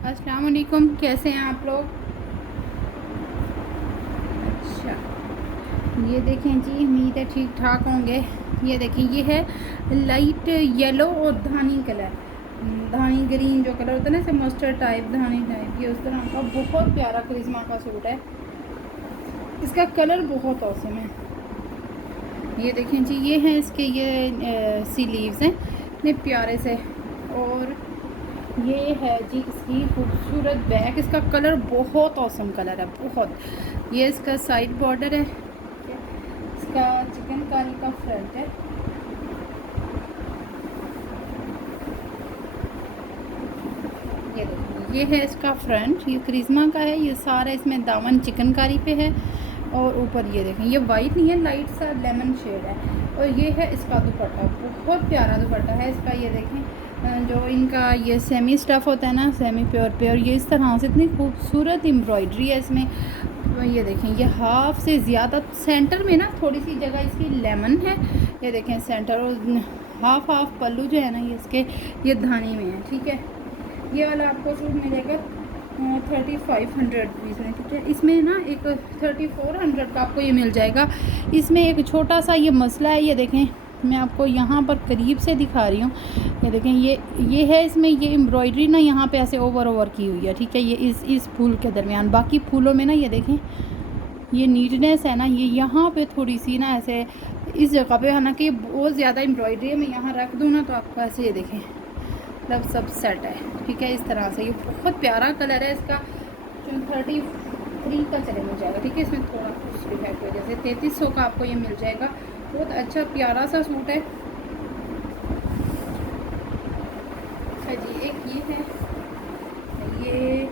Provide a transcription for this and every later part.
अस्सलाम वालेकुम, कैसे हैं आप लोग। अच्छा, ये देखें जी, उम्मीद है ठीक ठाक होंगे। ये देखें, ये है लाइट येलो और धानी कलर, धानी ग्रीन जो कलर होता है ना, जैसे मस्टर्ड टाइप, धानी टाइप, ये उस तरह का बहुत प्यारा करिश्मा का सूट है। इसका कलर बहुत औसम है। ये देखें जी, ये है इसके, ये सी लीव्स हैं इतने प्यारे से। और ये है जी इसकी खूबसूरत बैक, इसका कलर बहुत औसम कलर है, बहुत। ये इसका साइड बॉर्डर है, इसका चिकनकारी का फ्रंट है। ये देखिए, ये है इसका फ्रंट, ये करिश्मा का है। ये सारा इसमें दामन चिकनकारी पे है। और ऊपर ये देखें, ये वाइट नहीं है, लाइट सा लेमन शेड है। और ये है इसका दुपट्टा, बहुत प्यारा दुपट्टा है इसका। ये देखें, जो इनका ये सेमी स्टफ़ होता है ना, सेमी प्योर, ये इस तरह से इतनी खूबसूरत एम्ब्रॉयडरी है इसमें। ये देखें, ये हाफ से ज़्यादा सेंटर में ना थोड़ी सी जगह इसकी लेमन है। ये देखें सेंटर, और हाफ पल्लू जो है ना, ये इसके ये धानी में है। ठीक है, ये वाला आपको सूट मिलेगा 3500 रुपीज़ में। ठीक है, इसमें ना एक 3400 का आपको ये मिल जाएगा। इसमें एक छोटा सा ये मसला है, ये देखें, मैं आपको यहाँ पर करीब से दिखा रही हूँ। ये देखें, ये है इसमें, ये एम्ब्रॉयडरी ना यहाँ पे ऐसे ओवर की हुई है। ठीक है, ये इस फूल के दरमियान, बाकी फूलों में ना ये देखें, ये नीटनेस है ना, ये यहाँ पे थोड़ी सी ना ऐसे इस जगह पे, हालांकि बहुत ज़्यादा एम्ब्रॉयडरी है। मैं यहाँ रख दूँ ना तो आपको ऐसे ये देखें मतलब सब सेट है। ठीक है, इस तरह से ये बहुत प्यारा कलर है इसका, जो 33 का चले मिल जाएगा। ठीक है, इसमें थोड़ा कुछ डिफेक्ट हो, जैसे 3300 का आपको ये मिल जाएगा। बहुत अच्छा प्यारा सा सूट है। अच्छा जी, एक ये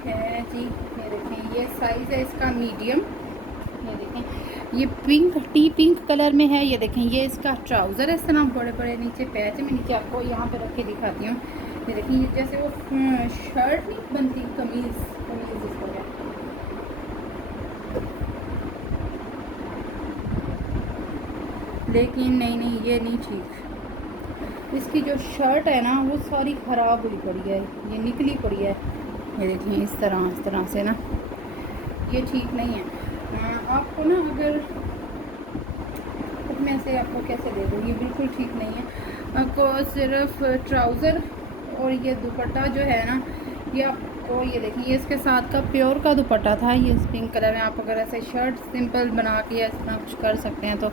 है जी, ये देखें, ये साइज़ है इसका मीडियम। ये देखें, ये टी पिंक कलर में है। ये देखें, ये इसका ट्राउज़र है, इस तरह बड़े बड़े नीचे पैच है। मैं नीचे आपको यहाँ पे रख के दिखाती हूँ। ये देखिए, जैसे वो शर्ट नहीं बनती, कमीज़ जिसको है। लेकिन नहीं, ये नहीं ठीक। इसकी जो शर्ट है ना, वो सारी ख़राब हुई पड़ी है, ये निकली पड़ी है। ये देखिए, इस तरह से ना, ये ठीक नहीं है। आपको ना, अगर मैं से आपको कैसे दे दूँ, ये बिल्कुल ठीक नहीं है। आपको सिर्फ ट्राउज़र और ये दुपट्टा जो है ना, ये आपको, ये देखिए, ये इसके साथ का प्योर का दुपट्टा था, ये पिंक कलर में। आप अगर ऐसे शर्ट सिंपल बना के इस तरह कुछ कर सकते हैं, तो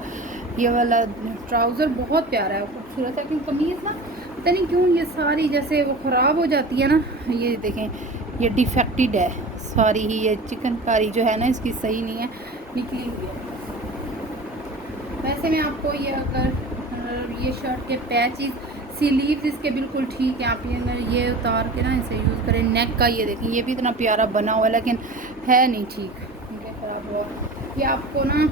ये वाला ट्राउज़र बहुत प्यारा है, खूबसूरत है। लेकिन कमीज़ ना पता नहीं क्यों ये सारी जैसे वो ख़राब हो जाती है ना। ये देखें, ये डिफेक्टेड है सारी ही, ये चिकनकारी जो है ना इसकी सही नहीं है, निकली हुई है। वैसे मैं आपको ये, अगर ये शर्ट के पैचेस, स्लीव्स इसके बिल्कुल ठीक है। आप ये उतार के ना इसे यूज़ करें। नेक का ये देखें, ये भी इतना प्यारा बना हुआ है, लेकिन है नहीं ठीक, ये ख़राब हुआ। ये आपको ना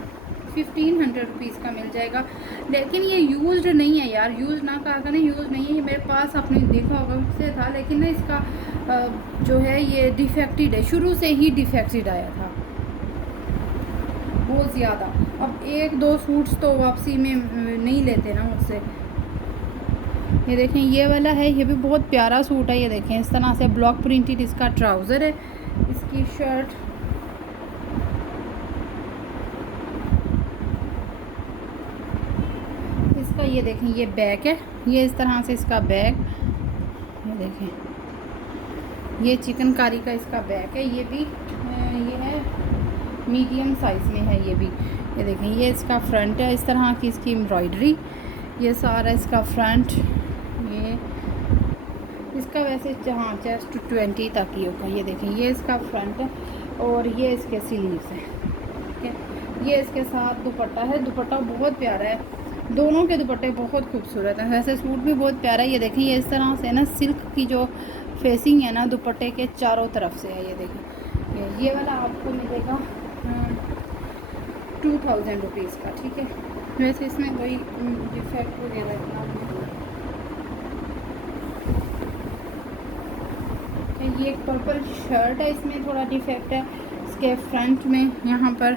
1500 रुपीज़ का मिल जाएगा। लेकिन ये यूज़्ड नहीं है यार, यूज़ ना कहा ना, यूज़ नहीं है। ये मेरे पास आपने देखा होगा उससे था, लेकिन ना इसका जो है ये डिफेक्टेड है, शुरू से ही डिफेक्टेड आया था बहुत ज़्यादा। अब 1-2 सूट्स तो वापसी में नहीं लेते ना मुझसे। ये देखें, ये वाला है, ये भी बहुत प्यारा सूट है। ये देखें, इस तरह से ब्लॉक प्रिंटेड इसका ट्राउज़र है, इसकी शर्ट। इसका ये देखें, ये बैक है, ये इस तरह से इसका बैक। ये देखें, ये चिकनकारी का इसका बैक है। ये भी ये है मीडियम साइज़ में है ये भी। ये देखें, ये इसका फ्रंट है, इस तरह की इसकी एम्ब्रॉयडरी, ये सारा इसका फ्रंट। ये इसका वैसे जहाँ चेस्ट 20 तक ही होगा। ये देखें, ये इसका फ्रंट है, और ये इसके स्लीव्स हैं। ठीक है, ये इसके साथ दुपट्टा है, दुपट्टा बहुत प्यारा है, दोनों के दुपट्टे बहुत खूबसूरत हैं। वैसे सूट भी बहुत प्यारा है। ये देखें, ये इस तरह से ना सिल्क की जो फेसिंग है ना दुपट्टे के चारों तरफ से है। ये देखें, ये वाला आपको मिलेगा 2000 रुपीज़ का। ठीक है, वैसे इसमें कोई डिफेक्ट वगैरह इतना नहीं है। ये एक पर्पल शर्ट है, इसमें थोड़ा डिफेक्ट है इसके फ्रंट में यहाँ पर।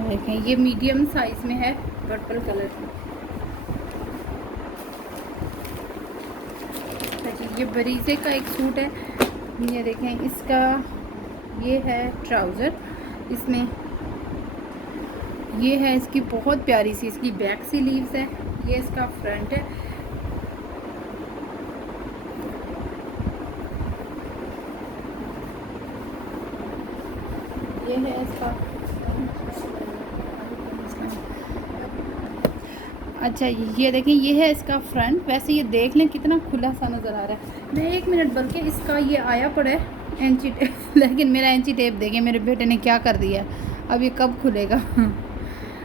देखें, ये मीडियम साइज़ में है, पर्पल कलर। ये बरीज़े का एक सूट है, ये देखें इसका ये है ट्राउज़र, इसमें ये है इसकी बहुत प्यारी सी इसकी बैक स्लीव्स है, ये इसका फ्रंट है। ये है इसका, अच्छा ये देखें ये है इसका फ्रंट। वैसे ये देख लें कितना खुला सा नज़र आ रहा है। मैं 1 मिनट बल्कि इसका ये आया पड़ा है एंची टेप लेकिन मेरा एंची टेप देखें मेरे बेटे ने क्या कर दिया है, अब ये कब खुलेगा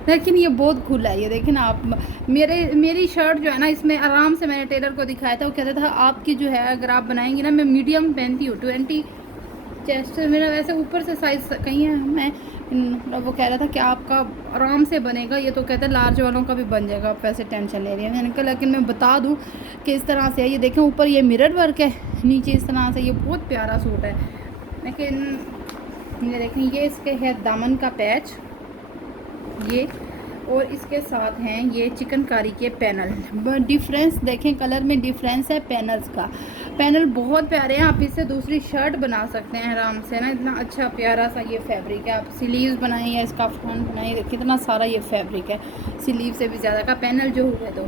लेकिन ये बहुत खुला है। ये देखें ना आप, मेरी शर्ट जो है ना इसमें आराम से मैंने टेलर को दिखाया था, वो कहता था आपकी जो है अगर आप बनाएंगी ना, मैं मीडियम पहनती हूँ 20 चेस्ट मेरा वैसे ऊपर से साइज़ कहीं है, मैं वो कह रहा था कि आपका आराम से बनेगा, ये तो कहता है लार्ज वालों का भी बन जाएगा, आप वैसे टेंशन ले रही हैं। मैंने कहा लेकिन मैं बता दूं कि इस तरह से है। ये देखें ऊपर ये मिरर वर्क है, नीचे इस तरह से, ये बहुत प्यारा सूट है। लेकिन ये देखें ये इसके है दामन का पैच, ये और इसके साथ हैं ये चिकनकारी के पैनल। डिफरेंस देखें कलर में डिफरेंस है पैनल्स का, पैनल बहुत प्यारे हैं। आप इससे दूसरी शर्ट बना सकते हैं आराम से ना, इतना अच्छा प्यारा सा ये फैब्रिक है। आप स्लीव्स बनाएं या इसका फ्रंट बनाएं, कितना सारा ये फैब्रिक है, स्लीव से भी ज़्यादा का पैनल जो हुआ तो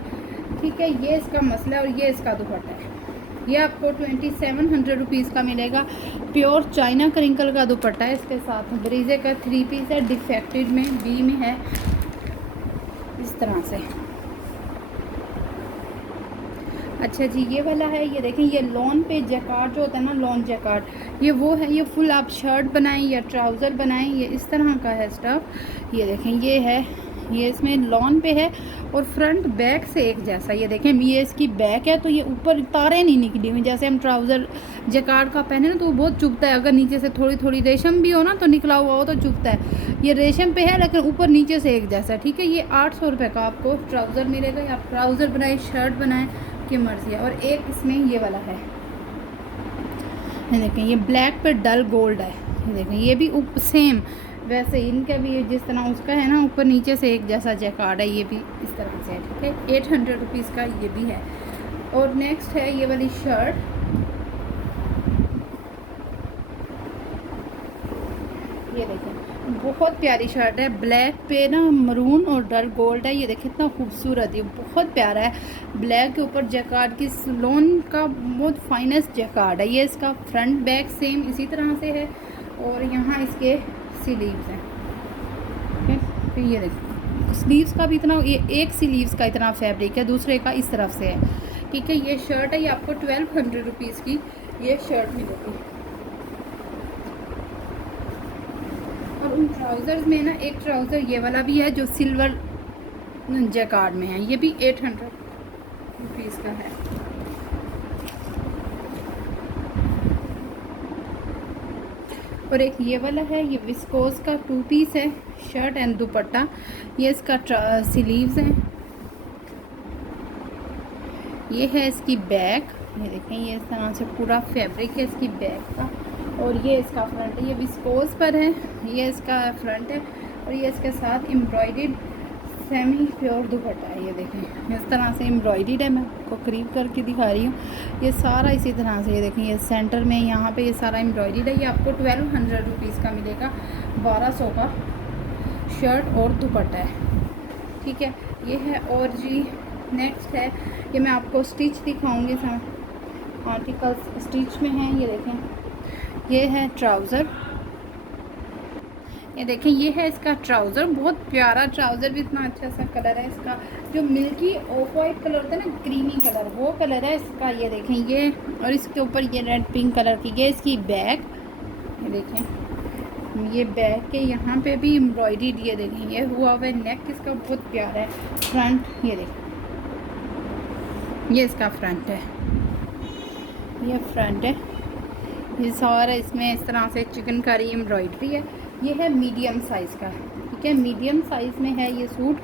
ठीक है। ये इसका मसला है और ये इसका दुपट्टा है। ये आपको 2700 रुपीज़ का मिलेगा। प्योर चाइना क्रिंकल का दुपट्टा है, इसके साथ ब्रीजे का 3 पीस है, डिफेक्टेड में बी में है इस तरह से। अच्छा जी ये वाला है, ये देखें ये लॉन पे जैकार्ड जो होता है ना, लॉन जैकार्ड, ये वो है। ये फुल आप शर्ट बनाएं या ट्राउज़र बनाएं, ये इस तरह का है स्टफ़। ये देखें ये है, ये इसमें लॉन पे है और फ्रंट बैक से एक जैसा। ये देखें ये इसकी बैक है, तो ये ऊपर तारें नहीं निकली हुई, जैसे हम ट्राउज़र जैकार्ड का पहने ना तो वो बहुत चुभता है। अगर नीचे से थोड़ी थोड़ी रेशम भी हो ना तो निकला हुआ हो तो चुभता है। ये रेशम पे है लेकिन ऊपर नीचे से एक जैसा, ठीक है। ये 800 रुपये का आपको ट्राउज़र मिलेगा, या आप ट्राउज़र बनाएं शर्ट बनाएं की मर्ज़ी है। और एक इसमें ये वाला है, ये देखें ये ब्लैक पे डल गोल्ड है। ये देखें ये भी सेम वैसे इनका भी जिस तरह उसका है ना, ऊपर नीचे से एक जैसा जैकार्ड है, ये भी इस तरह से है, ठीक है। 800 रुपीज़ का ये भी है। और नेक्स्ट है ये वाली शर्ट, ये देखें बहुत प्यारी शर्ट है, ब्लैक पे ना मरून और डल गोल्ड है। ये देखें इतना खूबसूरत है, बहुत प्यारा है। ब्लैक के ऊपर जैकार्ड की लोन का बहुत फाइनेस्ट जैकार्ड है। ये इसका फ्रंट बैक सेम इसी तरह से है और यहाँ इसके स्लीव्स हैं, ठीक है। फिर ये देखो स्लीव्स का भी इतना, ये एक स्लीव्स का इतना फैब्रिक है, दूसरे का इस तरफ से है, ठीक है। ये शर्ट है, ये आपको 1200 रुपीज़ की ये शर्ट मिलेगी। और उन ट्राउज़र्स में ना एक ट्राउज़र ये वाला भी है जो सिल्वर जैकार्ड में है, ये भी 800 रुपीज़ का है। और एक ये वाला है, ये विस्कोस का 2 पीस है, शर्ट एंड दुपट्टा। ये इसका स्लीव्स हैं, ये है इसकी बैक। ये देखें ये इस तरह से पूरा फैब्रिक है इसकी बैक का, और ये इसका फ्रंट है। ये विस्कोस पर है, ये इसका फ्रंट है और ये इसके साथ एम्ब्रॉयडर्ड सेमी प्योर दुपट्टा है। ये देखें इस तरह से एम्ब्रॉयडर्ड है, मैं आपको करीब करके दिखा रही हूँ। ये सारा इसी तरह से, ये देखें ये सेंटर में यहाँ पे ये सारा एम्ब्रॉयडर्ड है। ये आपको 1200 रुपीज़ का मिलेगा, 1200 का शर्ट और दुपट्टा है, ठीक है। ये है। और जी नेक्स्ट है, ये मैं आपको स्टिच दिखाऊँगी, आर्टिकल्स स्टिच में हैं। ये देखें ये है ट्राउज़र, ये देखें ये है इसका ट्राउज़र, बहुत प्यारा ट्राउज़र भी, इतना अच्छा सा कलर है इसका, जो मिल्की ऑफ वाइट कलर होता है ना, क्रीमी कलर, वो कलर है इसका। ये देखें ये, और इसके ऊपर ये रेड पिंक कलर की ये इसकी बैक। ये देखें ये बैक के यहाँ पे भी एम्ब्रॉयडरी, ये देखें ये हुआ हुआ है। नेक इसका बहुत प्यारा है। फ्रंट ये देखें ये इसका फ्रंट है, ये फ्रंट है। ये सारा इसमें इस तरह से चिकनकारी एम्ब्रॉयडरी है। ये है मीडियम साइज़ का, ठीक है, मीडियम साइज़ में है ये सूट।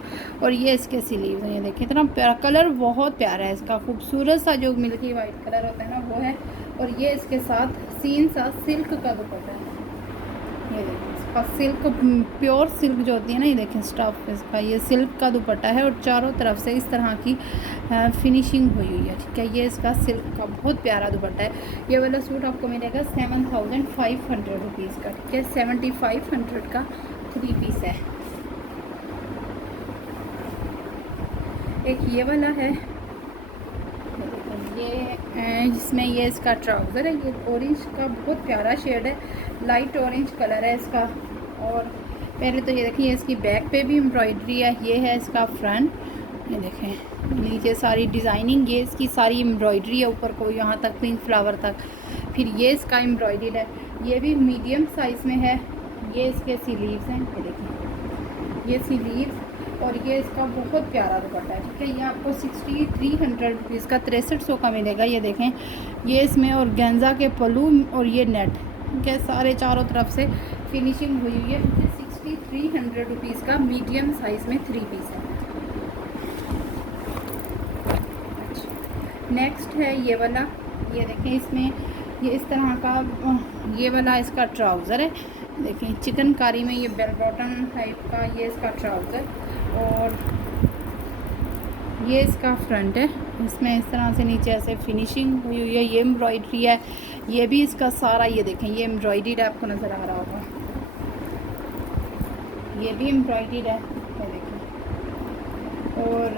और ये इसके स्लीव्स हैं, ये देखिए इतना प्यारा कलर, बहुत प्यारा है इसका, खूबसूरत सा जो मिल्की वाइट कलर होता है ना वो है। और ये इसके साथ सीन सा सिल्क का दुपट्टा है, ये देखें इसका सिल्क, प्योर सिल्क जो होती है ना, ये देखें स्टफ इसका, ये सिल्क का दुपट्टा है और चारों तरफ से इस तरह की फिनिशिंग हुई हुई है, ठीक है। ये इसका सिल्क का बहुत प्यारा दुपट्टा है। ये वाला सूट आपको मिलेगा 7500 रुपीज़ का, ठीक है। 7500 का 3 पीस है। एक ये वाला है, ये जिसमें ये इसका ट्राउज़र है, ये ऑरेंज का बहुत प्यारा शेड है, लाइट ऑरेंज कलर है इसका। और पहले तो ये देखिए, इसकी बैक पे भी एम्ब्रॉयडरी है। ये है इसका फ्रंट, ये देखें नीचे सारी डिज़ाइनिंग, ये इसकी सारी एम्ब्रॉयडरी है ऊपर को यहाँ तक, पिंक फ्लावर तक। फिर ये इसका एम्ब्रॉयडरी है, ये भी मीडियम साइज़ में है। ये इसके स्लीव्स हैं, ये देखें ये स्लीव्स, और ये इसका बहुत प्यारा दुपट्टा है, ठीक है। ये आपको 6300 रुपीज़ का 6300 का मिलेगा। ये देखें ये इसमें और गेंजा के पल्लू और ये नेट, ठीक है, सारे चारों तरफ से फिनिशिंग हुई हुई है। 6300 रुपीज़ का मीडियम साइज़ में 3 पीस है। नेक्स्ट है ये वाला, ये देखें इसमें ये इस तरह का, ये वाला इसका ट्राउज़र है, देखें चिकनकारी में, ये बेल बॉटम टाइप का ये इसका ट्राउज़र, और ये इसका फ्रंट है। इसमें इस तरह से नीचे ऐसे फिनिशिंग हुई हुई है, ये एम्ब्रॉयडरी है। ये भी इसका सारा, ये देखें ये एम्ब्रॉयडरी आपको नज़र आ रहा होगा, ये भी एम्ब्रॉयडरी है, ये देखें। और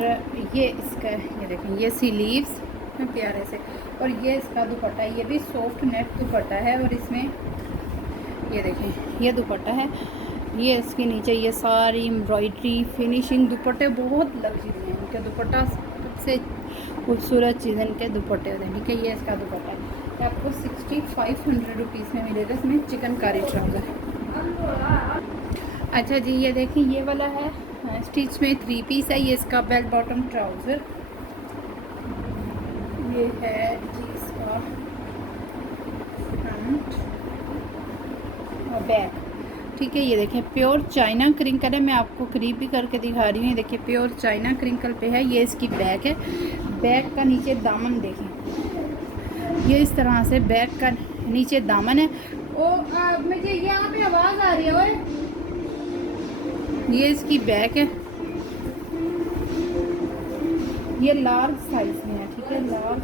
ये इसका, ये देखें ये स्लीव्स प्यारे से, और ये इसका दुपट्टा, ये भी सॉफ्ट नेट दुपट्टा है। और इसमें ये देखें ये दुपट्टा है, ये इसके नीचे ये सारी एम्ब्रॉयडरी फिनिशिंग, दुपट्टे बहुत लग्जरी हैं इनके, दुपट्टा सबसे खूबसूरत चीज़ इनके दुपट्टे होते हैं, ठीक है। ये इसका दुपट्टा है, ये आपको 6500 रुपीज़ में मिलेगा। इसमें चिकनकारी ट्राउज़र। अच्छा जी, ये देखें ये वाला है स्टिच में 3 पीस है। ये इसका बेल बॉटम ट्राउज़र, ये है जी इसका फ्रंट और बैक, ठीक है। ये देखें प्योर चाइना क्रिंकल है, मैं आपको करीब भी करके दिखा रही हूँ। ये देखिए प्योर चाइना क्रिंकल पे है। ये इसकी बैक है, बैक का नीचे दामन देखें, ये इस तरह से बैक का नीचे दामन है। मुझे यहाँ पे आवाज़ आ रही है ओए। ये इसकी बैक है, ये लार्ज साइज में है, ठीक है, लार्ज।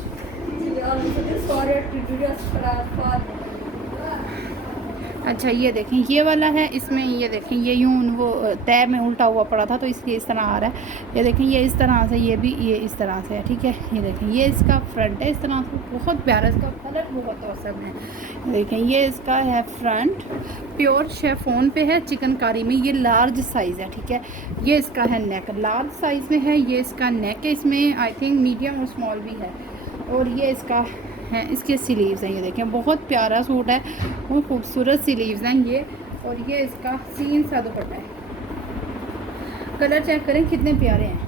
अच्छा ये देखें ये वाला है, इसमें ये देखें ये यूं वो तय में उल्टा हुआ पड़ा था तो इसलिए इस तरह आ रहा है। ये देखें ये इस तरह से, ये भी ये इस तरह से है, ठीक है। ये देखें ये इसका फ्रंट है, इस तरह से बहुत प्यारा, इसका कलर बहुत औसम है। देखें ये इसका है फ्रंट, प्योर शेफोन पे है, चिकनकारी में, ये लार्ज साइज़ है, ठीक है। ये इसका है नेक, लार्ज साइज़ में है, ये इसका नेक है, इसमें आई थिंक मीडियम और स्मॉल भी है। और ये इसका हैं, इसके स्लीव्स हैं, ये देखें बहुत प्यारा सूट है, बहुत खूबसूरत स्लीव्स हैं ये। और ये इसका सीन सा दुपट्टा है, कलर चेक करें कितने प्यारे हैं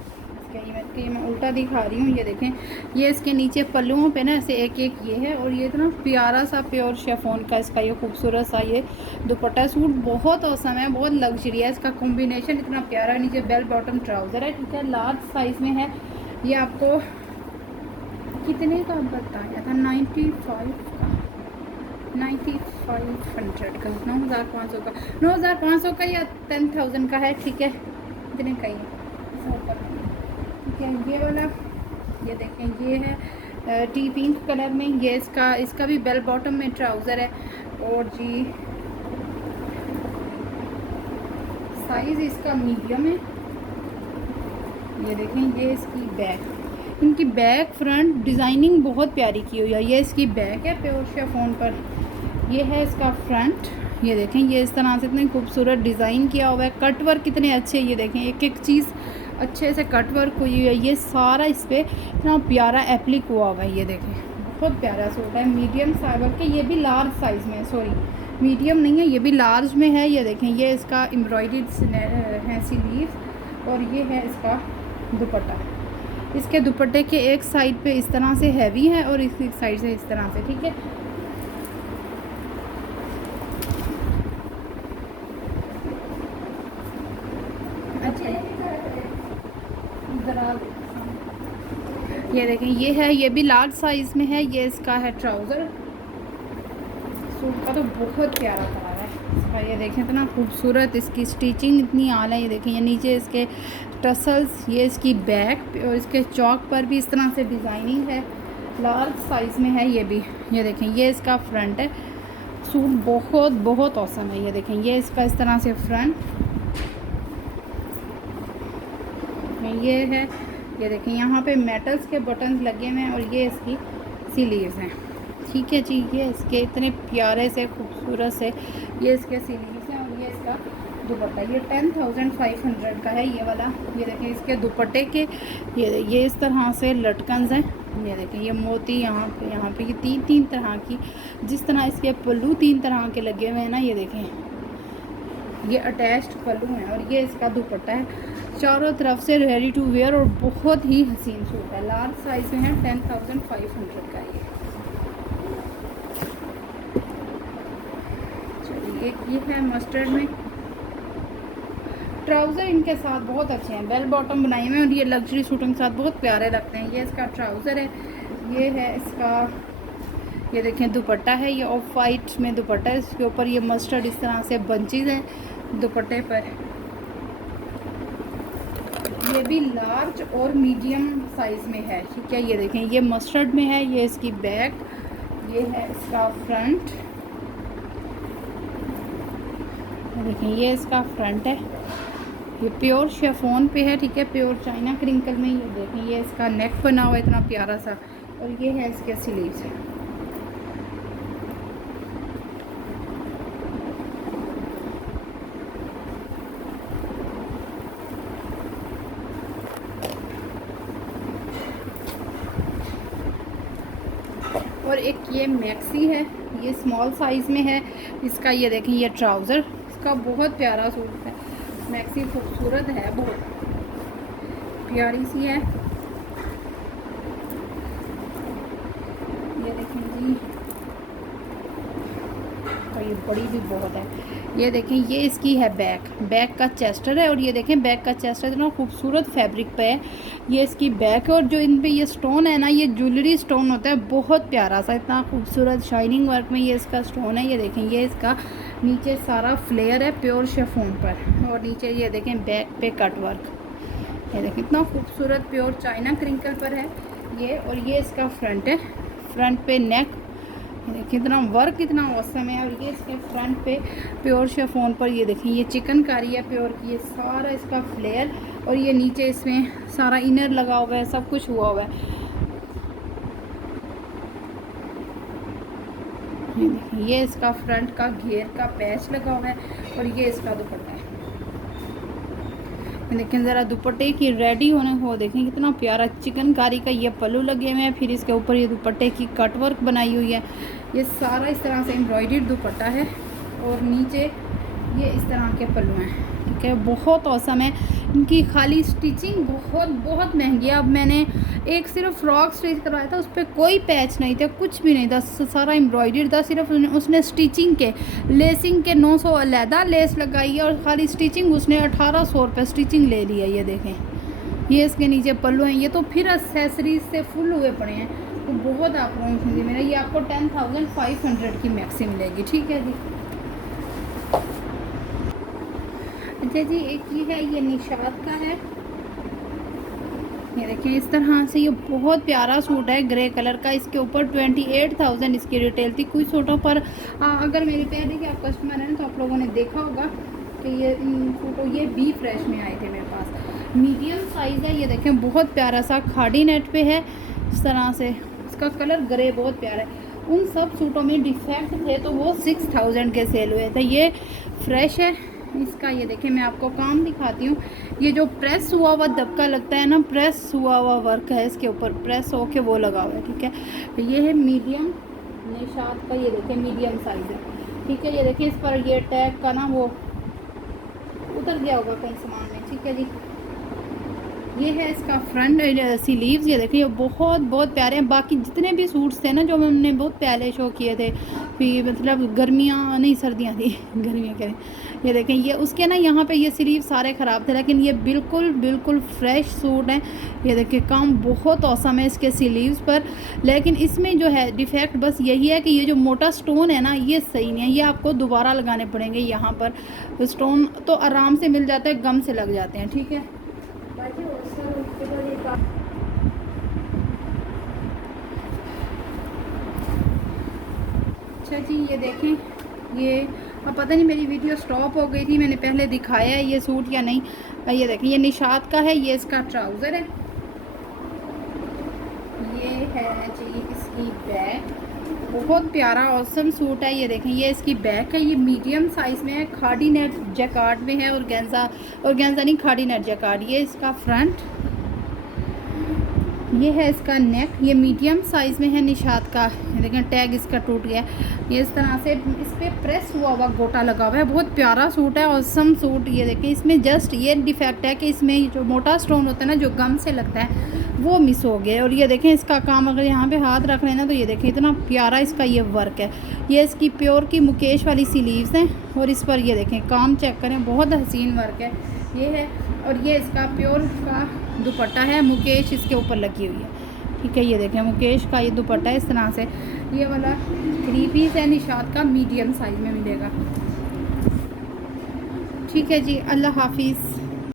इसके। ये मैं उल्टा दिखा रही हूँ, ये देखें ये इसके नीचे पल्लुओं पे ना ऐसे एक एक ये है, और ये इतना प्यारा सा प्योर शेफोन का इसका ये खूबसूरत सा ये दुपट्टा। सूट बहुत औसम है, बहुत लग्जरी है, इसका कॉम्बिनेशन इतना प्यारा है। नीचे बेल बॉटम ट्राउज़र है, ठीक है, लार्ज साइज़ में है। ये आपको कितने का बताया था? 95 का, 9500 का, 9500 का, 9500 का या 10,000 का है, ठीक है, इतने का ही है, ठीक है। ये वाला ये देखें ये है टी पिंक कलर में, ये इसका भी बेल बॉटम में ट्राउज़र है। और जी साइज़ इसका मीडियम है। ये देखें ये इसकी बैक, इनकी बैक फ्रंट डिज़ाइनिंग बहुत प्यारी की हुई है। ये इसकी बैक है प्योर शेफोन पर, ये है इसका फ्रंट। ये देखें ये इस तरह से इतने खूबसूरत डिज़ाइन किया हुआ है, कट वर्क कितने अच्छे, ये देखें एक एक चीज़ अच्छे से कट वर्क हुई है। ये सारा इस पर इतना प्यारा एप्लिक हुआ हुआ है, ये देखें बहुत प्यारा सूट है। मीडियम साइबर के, ये भी लार्ज साइज़ में है, सॉरी मीडियम नहीं है, ये भी लार्ज में है। ये देखें ये इसका एम्ब्रॉयडर्ड है स्लीव्स, और ये है इसका दुपट्टा। इसके दुपट्टे के एक साइड पे इस तरह से हैवी है और इस साइड से इस तरह से, ठीक है। अच्छा ये देखें ये है, ये भी लार्ज साइज़ में है। ये इसका है ट्राउज़र, सूट का तो बहुत प्यारा कलर है, इसका ये देखें इतना खूबसूरत, इसकी स्टिचिंग इतनी आला है। ये देखें, ये नीचे इसके टसल्स, ये इसकी बैक और इसके चौक पर भी इस तरह से डिज़ाइनिंग है। लार्ज साइज़ में है ये भी। ये देखें, ये इसका फ्रंट है। सूट बहुत बहुत औसम है। ये देखें, ये इसका इस तरह से फ्रंट, ये है। ये देखें, यहाँ पे मेटल्स के बटन्स लगे हुए हैं और ये इसकी स्लीव्स हैं। ठीक है जी, ये इसके इतने प्यारे से खूबसूरत से ये इसके स्लीव्स हैं और ये इसका दुपट्टा। ये 10,500 का है ये वाला। ये देखें, इसके दुपट्टे के ये इस तरह से लटकन्स हैं। ये देखें, ये मोती यहाँ पे ये तीन तरह की, जिस तरह इसके पल्लू 3 तरह के लगे हुए हैं ना। ये देखें, ये अटैच्ड पल्लू हैं और ये इसका दुपट्टा है। चारों तरफ से रेडी टू वेयर और बहुत ही हसीन सूट है। लार्ज साइज़ में है। 10,500 का ये है मस्टर्ड में। ट्राउज़र इनके साथ बहुत अच्छे हैं, बेल बॉटम बनाए हुए हैं और ये लग्जरी सूटों के साथ बहुत प्यारे लगते हैं। ये इसका ट्राउज़र है। ये है इसका, ये देखें दुपट्टा है। ये ऑफ वाइट में दुपट्टा है। इसके ऊपर ये मस्टर्ड इस तरह से बंचेज हैं दुपट्टे पर। ये भी लार्ज और मीडियम साइज़ में है। ठीक है, ये देखें, ये मस्टर्ड में है। ये इसकी बैक, ये है इसका फ्रंट। देखें, ये इसका फ्रंट है। ये प्योर शेफोन पे है। ठीक है, प्योर चाइना क्रिंकल में। ये देखें, ये इसका नेक बना हुआ है इतना प्यारा सा और ये है इसके स्लीव्स। और एक ये मैक्सी है, ये स्मॉल साइज़ में है। इसका ये देखें, ये ट्राउज़र, इसका बहुत प्यारा सूट है। मैक्सी खूबसूरत है, बहुत प्यारी सी है। ये देखें जी, और ये बड़ी भी बहुत है। ये देखें, ये इसकी है बैक का चेस्टर है और ये देखें बैक का चेस्टर इतना खूबसूरत फैब्रिक पे है। ये इसकी बैक है और जो इन पे ये स्टोन है ना, ये ज्वेलरी स्टोन होता है, बहुत प्यारा सा, इतना खूबसूरत शाइनिंग वर्क में ये इसका स्टोन है। ये देखें, ये इसका नीचे सारा फ्लेयर है प्योर शेफोन पर और नीचे ये देखें बैक पे कट वर्क। ये देखें, इतना खूबसूरत प्योर चाइना क्रिंकल पर है ये। और ये इसका फ्रंट है। फ्रंट पे नेक, कितना वर्क इतना औसम है। और ये इसके फ्रंट पे प्योर शेफोन पर ये देखिए, ये चिकनकारी है प्योर की। ये सारा इसका फ्लेयर और ये नीचे इसमें सारा इनर लगा हुआ है, सब कुछ हुआ हुआ है। ये देखिए, ये इसका फ्रंट का घेर का पैच लगा हुआ है और ये इसका दुपट्टा है। लेकिन ज़रा दुपट्टे की रेडी होने को देखें, कितना प्यारा चिकनकारी का ये पल्लू लगे हुए हैं। फिर इसके ऊपर ये दुपट्टे की कट वर्क बनाई हुई है। ये सारा इस तरह से एम्ब्रॉयडर्ड दुपट्टा है और नीचे ये इस तरह के पल्लू हैं। ठीक है, बहुत औसम है। इनकी खाली स्टिचिंग बहुत महंगी है। अब मैंने एक सिर्फ फ्रॉक स्टिच करवाया था, उस पर कोई पैच नहीं था, कुछ भी नहीं था, सारा एम्ब्रॉयडर्ड था। सिर्फ उसने स्टिचिंग के, लेसिंग के 900 अलहदा लेस लगाई है और खाली स्टिचिंग उसने 1800 रुपये स्टिचिंग ले लिया। ये देखें, ये इसके नीचे पल्लू हैं। ये तो फिर एक्सेसरीज से फुल हुए पड़े हैं, तो बहुत आप लोगों मेरा। ये आपको 10,500 की मैक्सी मिलेगी। ठीक है जी। अच्छा जी, एक ये है, ये निशात का है। ये देखिए, इस तरह से ये बहुत प्यारा सूट है ग्रे कलर का। इसके ऊपर 28,000 इसकी रिटेल थी। कुछ सूटों पर अगर मेरे तैयारी के आप कस्टमर हैं तो आप लोगों ने देखा होगा कि ये सूटों ये बी फ्रेश में आए थे मेरे पास। मीडियम साइज़ है। ये देखें, बहुत प्यारा सा खाड़ी नेट पे है इस तरह से। इसका कलर ग्रे बहुत प्यारा है। उन सब सूटों में डिफेक्ट थे तो वो 6,000 के सेल हुए थे। ये फ्रेश है। इसका ये देखें, मैं आपको काम दिखाती हूँ। ये जो प्रेस हुआ हुआ दबका लगता है ना, प्रेस हुआ हुआ वर्क है इसके ऊपर, प्रेस होके वो लगा हुआ है। ठीक है, तो ये है मीडियम निशात का। ये देखें, मीडियम साइज़ है। ठीक है, ये देखें, इस पर ये टैग का ना वो उतर गया होगा कहीं सामान में। ठीक है जी, ये है इसका फ्रंट स्लीव्स, ये देखिए ये बहुत बहुत प्यारे हैं। बाकी जितने भी सूट्स थे ना जो हमने बहुत पहले शो किए थे, फिर मतलब गर्मियाँ नहीं सर्दियाँ थी गर्मियाँ करें, ये देखें ये उसके ना यहाँ पे ये स्लीव सारे ख़राब थे, लेकिन ये बिल्कुल बिल्कुल फ्रेश सूट हैं। ये देखिए काम बहुत औसम है इसके स्लीव्स पर। लेकिन इसमें जो है डिफेक्ट बस यही है कि ये जो मोटा स्टोन है ना ये सही नहीं है, ये आपको दोबारा लगाने पड़ेंगे। यहाँ पर स्टोन तो आराम से मिल जाता है, गम से लग जाते हैं, ठीक है। अच्छा जी, ये देखें ये अब पता नहीं मेरी वीडियो स्टॉप हो गई थी, मैंने पहले दिखाया है ये सूट या नहीं। ये देखें ये निशात का है, ये इसका ट्राउज़र है, ये है जी इसकी बैक, बहुत प्यारा औसम सूट है। ये देखें ये इसकी बैक है, ये मीडियम साइज़ में है, खाड़ी नेट जैकार्ड में है, और गेंजा नहीं खाड़ी नेट जैकार्ड। ये इसका फ्रंट, ये है इसका नेक, ये मीडियम साइज़ में है निशात का। देखें टैग इसका टूट गया, ये इस तरह से इस पर प्रेस हुआ हुआ गोटा लगा हुआ है, बहुत प्यारा सूट है, औसम सूट। ये देखें इसमें जस्ट ये डिफेक्ट है कि इसमें जो मोटा स्टोन होता है ना जो गम से लगता है वो मिस हो गया। और ये देखें इसका काम अगर यहाँ पे हाथ रख लेना तो ये देखें इतना प्यारा इसका ये वर्क है। ये इसकी प्योर की मुकेश वाली स्लीव्स हैं, और इस पर ये देखें काम चेक करें, बहुत हसीन वर्क है ये है। और ये इसका प्योर का दुपट्टा है, मुकेश इसके ऊपर लगी हुई है, ठीक है। ये देखें मुकेश का ये दुपट्टा है इस तरह से, ये वाला 3 पीस है निशात का, मीडियम साइज़ में मिलेगा, ठीक है जी। अल्लाह हाफिज़।